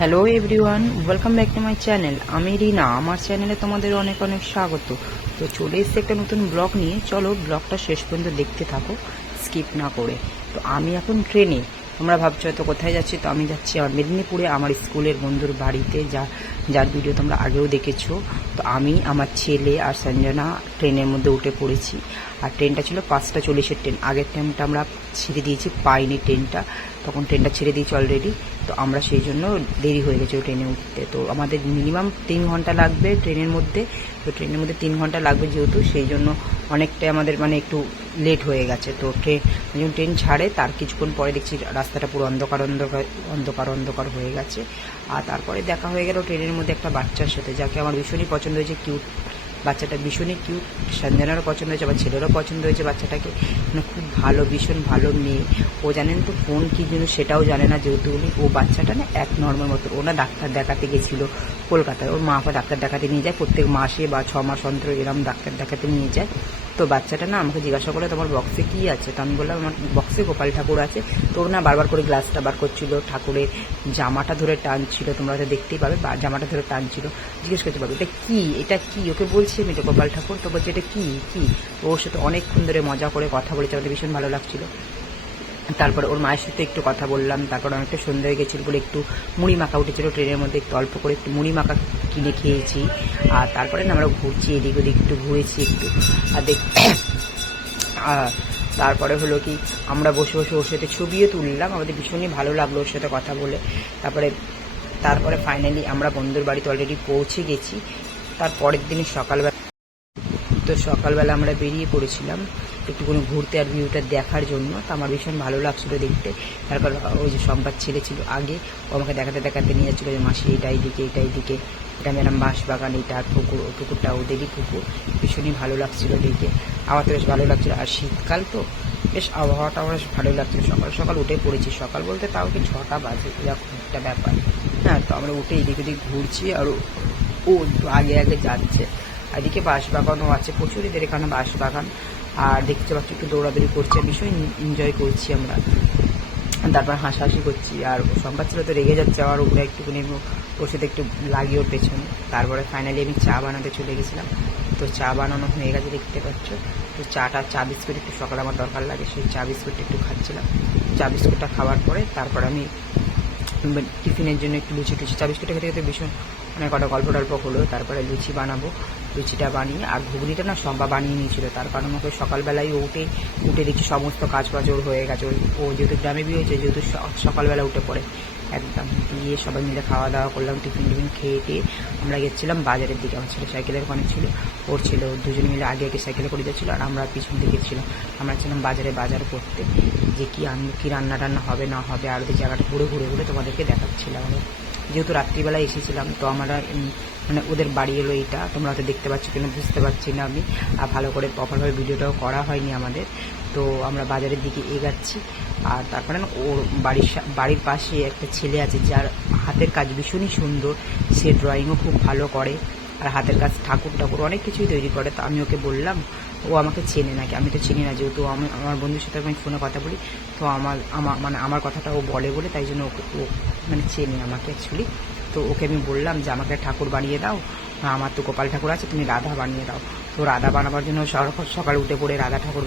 Hello everyone, welcome back to my channel. আমি রিনা, আমার চ্যানেলে তোমাদের অনেক অনেক স্বাগত। তো চলে এসেছি একটা নতুন ব্লগ নিয়ে। চলো ব্লগটা শেষ পর্যন্ত দেখতে থাকো, স্কিপ না করে। তো আমি এখন ট্রেনে, তোমরা ভাবছো হয়তো কোথায় যাচ্ছি। তো আমি যাচ্ছি আমার মেদিনীপুরে, আমার স্কুলের বন্ধুর বাড়িতে, যার ভিডিও তোমরা আগেও দেখেছো। তো আমি, আমার ছেলে আর সঞ্জনা ট্রেনের মধ্যে উঠে পড়েছি। আর ট্রেনটা ছিল 5:40 ট্রেন। আগের ট্রেনটা আমরা ছেড়ে দিয়েছি, পাইনি ট্রেনটা, তখন ট্রেনটা ছেড়ে দিয়েছি অলরেডি। তো আমরা সেই জন্য দেরি হয়ে গেছে ট্রেনে উঠতে। তো আমাদের মিনিমাম 3 ঘন্টা লাগবে ট্রেনের মধ্যে। তো ট্রেনের মধ্যে 3 ঘন্টা লাগবে যেহেতু, সেই জন্য অনেকটাই আমাদের একটু লেট হয়ে গেছে। তো যখন ট্রেন ছাড়ে তার কিছুক্ষণ পরে দেখছি রাস্তাটা পুরো অন্ধকার অন্ধকার অন্ধকার অন্ধকার হয়ে গেছে। আর তারপরে দেখা হয়ে গেল ট্রেনের মধ্যে একটা বাচ্চার সাথে, যাকে আমার ভীষণই পছন্দ হয়েছে। কিউট বাচ্চাটা, ভীষণই কিউট। সঞ্জনারও পছন্দ হয়েছে, আমার ছেলেরও পছন্দ হয়েছে বাচ্চাটাকে। খুব ভালো, ভীষণ ভালো মেয়ে। ও জানেন তো ফোন কী জিনিস সেটাও জানে না, যেহেতু ও বাচ্চাটা না এক নর্মাল মতো। ও না ডাক্তার দেখাতে গেছিলো কলকাতায়। ওর মা ডাক্তার দেখাতে নিয়ে যায় প্রত্যেক মাসে বা 6 মাস অন্তর, এরম ডাক্তার দেখাতে নিয়ে যায়। তো বাচ্চাটা না আমাকে জিজ্ঞাসা করে তোমার বক্সে কী আছে। তো আমি বললাম আমার বক্সে গোপাল ঠাকুর আছে। তো ওর না বারবার করে গ্লাসটা বার করছিল, ঠাকুরের জামাটা ধরে টানছিল, তোমরা হয়তো দেখতেই পাবে, জামাটা ধরে টানছিল। জিজ্ঞেস করতে পারবে এটা কি ওকে বলছি আমি, এটা গোপাল ঠাকুর। তো বলছে এটা কি। ওর সাথে অনেকক্ষণ ধরে মজা করে কথা বলেছে, আমাদের ভীষণ ভালো লাগছিল। তারপরে ওর মায়ের সাথে একটু কথা বললাম। তারপর অনেকটা সন্ধ্যা হয়ে গেছিল বলে একটু মুড়ি মাখা উঠেছিল ট্রেনের মধ্যে, একটু অল্প করে একটু মুড়ি মাখা কিনে খেয়েছি। আর তারপরে না আমরা ঘুরছি, এদিক ওদিক একটু ঘুরেছি একটু। আর তারপরে হলো কি, আমরা বসে বসে ওর সাথে ছবিও তুললাম, আমাদের ভীষণই ভালো লাগলো ওর সাথে কথা বলে। তারপরে ফাইনালি আমরা বন্ধুর বাড়িতে অলরেডি পৌঁছে গেছি। তার পরের দিনই সকালবেলা আমরা বেরিয়ে পড়েছিলাম একটুখানি ঘুরতে আর ভিউটা দেখার জন্য। তো আমার ভীষণ ভালো লাগছিল দেখতে। তারপর ওই যে সম্পাদ ছেলে ছিল আগে, ও আমাকে দেখাতে দেখাতে নিয়ে যাচ্ছিলো যে মাসি এটাই দিকে এটা মেরাম বাঁশবাগান, এটা আর পুকুরটা ওদেরই পুকুর। ভীষণই ভালো লাগছিল দেখে, আমার তো বেশ ভালো লাগছিলো। আর শীতকাল তো বেশ আবহাওয়াটা বেশ ভালো লাগছিলো। সকাল সকাল উঠে পড়েছি, সকাল বলতে তাও কি 6টা বাজে, এরকম একটা ব্যাপার। হ্যাঁ, তো আমরা উঠে এদিক ওদিক ঘুরছি আর ও আগে আগে যাচ্ছে। এদিকে বাঁশবাগানও আছে, প্রচুর এদের এখানে বাঁশবাগান। আর দেখতে পাচ্ছি একটু দৌড়াদৌড়ি করছে, ভীষণ এনজয় করছি আমরা। তারপর হাসাহাসি করছি। আর সম্পাদ ছিল তো রেগে যাচ্ছে আমার উপরে, একটুখানি ওর সাথে একটু লাগিয়ে ওর পেছনে। তারপরে ফাইনালি আমি চা বানাতে চলে গেছিলাম। তো চা বানানো হয়ে গেছে দেখতে পাচ্ছ। তো চা বিস্কুট একটু সকালে আমার দরকার লাগে, সেই চা বিস্কুটটা একটু খাচ্ছিলাম। চা বিস্কুটটা খাওয়ার পরে তারপর আমি টিফিনের জন্য একটু লুচি চা বিস্কুটটা খেতে খেতে ভীষণ কটা গল্প টল্প হলো। তারপরে লুচি বানাবো, লুচিটা বানিয়ে আর ঘুগনিটা না সম্পা বানিয়ে নিয়েছিল। তার কারণ ওকে সকালবেলায় উঠে দেখছি সমস্ত কাজ বাজ ওর হয়ে গেছে। ও যেহেতু গ্রামে বিয়ে হয়েছে, যেহেতু সকালবেলা উঠে পড়ে একদম। দিয়ে সবাই মিলে খাওয়া দাওয়া করলাম, টিফিন খেয়ে টেয়ে আমরা গেছিলাম বাজারের দিকে। আমার ছেলে সাইকেলের ওখানে ছিল, ওর ছিল, দুজনে মিলে আগে সাইকেলে করে যাচ্ছিলো আর আমরা পিছন দিকে ছিলাম। আমরা ছিলাম বাজার করতে, যে কী রান্না টান্না হবে না হবে। আর ওদের জায়গাটা ঘুরে তোমাদেরকে দেখাচ্ছিলাম। আমরা যেহেতু রাত্রিবেলা এসেছিলাম, তো আমরা ওদের বাড়ি এলো এইটা, তোমরা হয়তো দেখতে পাচ্ছ কিনা বুঝতে পারছি না আমি, আর ভালো করে প্রপারভাবে ভিডিওটাও করা হয়নি আমাদের। তো আমরা বাজারের দিকে এগাচ্ছি। আর তারপরে ওর বাড়ির পাশে একটা ছেলে আছে যার হাতের কাজ ভীষণই সুন্দর, সে ড্রয়িংও খুব ভালো করে আর হাতের কাজ ঠাকুর অনেক কিছুই তৈরি করে। তো আমি ওকে বললাম, ও আমাকে চেনে নাকি, আমি তো চিনি না, যেহেতু আমার বন্ধুর সাথে আমি ফোনে কথা বলি। তো আমার কথাটা ও বলে তাই জন্য ও চেনে আমাকে অ্যাকচুয়ালি। তো ওকে আমি বললাম যে আমাকে ঠাকুর বানিয়ে দাও, আমার তো গোপাল ঠাকুর আছে, তুমি রাধা বানিয়ে দাও। তো রাধা বানাবার জন্য সকালে উঠে পড়ে রাধা ঠাকুর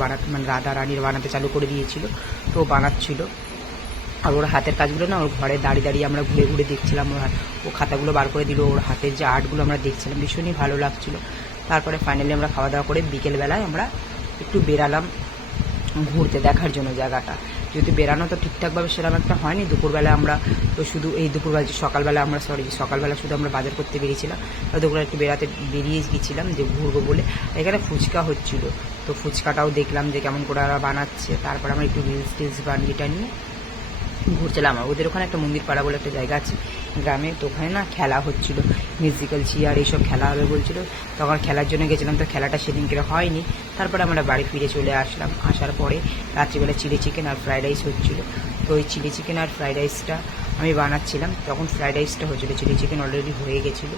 রাধা রানীর বানাতে চালু করে দিয়েছিল। তো বানাচ্ছিল। আর ওর হাতের কাজগুলো না ওর ঘরে দাঁড়িয়ে আমরা ঘুরে দেখছিলাম। ও খাতাগুলো বার করে দিল, ওর হাতের যে আর্টগুলো আমরা দেখছিলাম, ভীষণই ভালো লাগছিল। তারপরে ফাইনালি আমরা খাওয়া দাওয়া করে বিকেলবেলায় আমরা একটু বেরালাম ঘুরতে, দেখার জন্য জায়গাটা। যেহেতু বেরানো তো ঠিকঠাকভাবে সেরকম একটা হয়নি। দুপুরবেলা আমরা তো শুধু সকালবেলা শুধু আমরা বাজার করতে বেরিয়েছিলাম। দুপুরবেলা একটু বেরিয়ে গেছিলাম যে ঘুরবো বলে। এখানে ফুচকা হচ্ছিল, তো ফুচকাটাও দেখলাম যে কেমন করে ওরা বানাচ্ছে। তারপর আমরা একটু রিলস বানিয়ে নিয়ে ঘুরছিলাম। ওদের ওখানে একটা মন্দির পাড়া বলে একটা জায়গা আছে গ্রামে, তো ওখানে না খেলা হচ্ছিল, মিউজিক্যাল চেয়ার এইসব খেলা হবে বলছিল। তখন খেলার জন্য গেছিলাম, তো খেলাটা সেদিনকে হয়নি। তারপরে আমরা বাড়ি ফিরে চলে আসলাম। আসার পরে রাত্রিবেলা চিলি চিকেন আর ফ্রাইড রাইস হচ্ছিলো। তো ওই চিলি চিকেন আর ফ্রাইড রাইসটা আমি বানাচ্ছিলাম, তখন ফ্রাইড রাইসটা হচ্ছিলো, চিলি চিকেন অলরেডি হয়ে গেছিলো।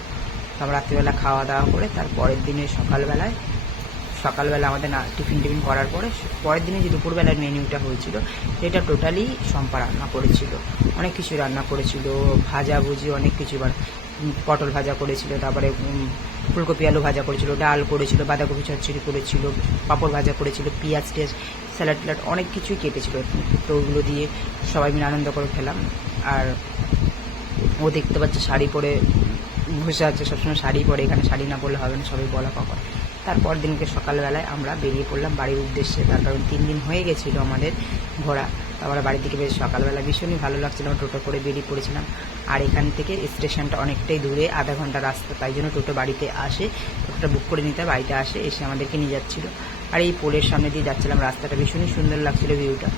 তো আমরা রাত্রিবেলা খাওয়া দাওয়া করে তার পরের দিনে সকালবেলা আমাদের টিফিন করার পরে পরের দিনে যে দুপুরবেলার মেনুটা হয়েছিল সেটা টোটালি শম্পা রান্না করেছিল, অনেক কিছু রান্না করেছিল, ভাজাভুজি অনেক কিছু, পটল ভাজা করেছিল, তারপরে ফুলকপি আলু ভাজা করেছিল, ডাল করেছিল, বাঁধাকপি চচ্চড়ি করেছিল, পাঁপড় ভাজা করেছিল, পেঁয়াজ টেয়াজ স্যালাড ট্যালাড অনেক কিছুই কেটেছিল। তো ওগুলো দিয়ে সবাই মিলে আনন্দ করে খেলাম। আর ও দেখতে পাচ্ছে শাড়ি পরে বসে আছে, সবসময় শাড়ি পরে, এখানে শাড়ি না পরলে হবে না, সবাই বলা কখন। তারপর দিনকে সকালবেলায় আমরা বেরিয়ে পড়লাম বাড়ির উদ্দেশ্যে, তার কারণ 3 দিন হয়ে গেছিলো আমাদের ঘোরা। তো আমরা বাড়ি থেকে বেশ সকালবেলা ভীষণই ভালো লাগছিল, টোটো করে বেরিয়ে পড়েছিলাম। আর এখান থেকে স্টেশনটা অনেকটাই দূরে, আধা ঘন্টা রাস্তা, তাই জন্য টোটো বাড়িতে আসে, টোটোটা বুক করে নিতে বাড়িতে আসে, এসে আমাদেরকে নিয়ে যাচ্ছিলো। আর এই পোলের সামনে দিয়ে যাচ্ছিলাম, রাস্তাটা ভীষণই সুন্দর লাগছিলো ভিউটা।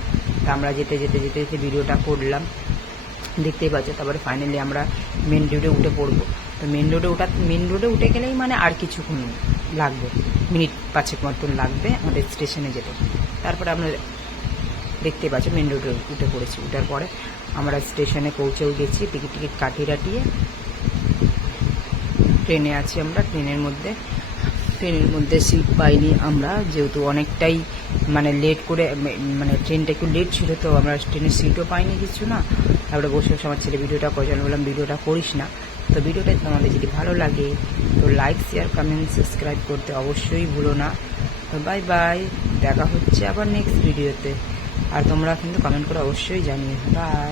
তা আমরা যেতে যেতে যেতে যেতে ভিডিওটা করলাম, দেখতেই পাচ্ছ। তারপরে ফাইনালি আমরা মেন রোডে উঠে পড়বো। তো মেন রোডে উঠে গেলেই মানে আর কিছুক্ষণ লাগবে, মিনিট 5 মতন লাগবে আমাদের স্টেশনে যেতে। তারপরে আমরা দেখতে পাচ্ছি মেন রোডে উঠে পড়েছি। উঠার পরে আমরা স্টেশনে পৌঁছেও গেছি, টিকিট কাটিয়ে ট্রেনে আছি আমরা। ট্রেনের মধ্যে সিট পাইনি আমরা, যেহেতু অনেকটাই মানে লেট করে, মানে ট্রেনটা একটু লেট ছিল, তো আমরা ট্রেনের সিটও পাইনি, কিছু না। তারপরে বসে বসে আমার ছেলে ভিডিওটা করে, বললাম ভিডিওটা করিস না। তো ভিডিওটা তোমাদের যদি ভালো লাগে তো লাইক, শেয়ার, কমেন্ট, সাবস্ক্রাইব করতে অবশ্যই ভুলো না। তো বাই বাই, দেখা হচ্ছে আবার নেক্সট ভিডিওতে। আর তোমরা কিন্তু কমেন্ট করে অবশ্যই জানিও। বাই।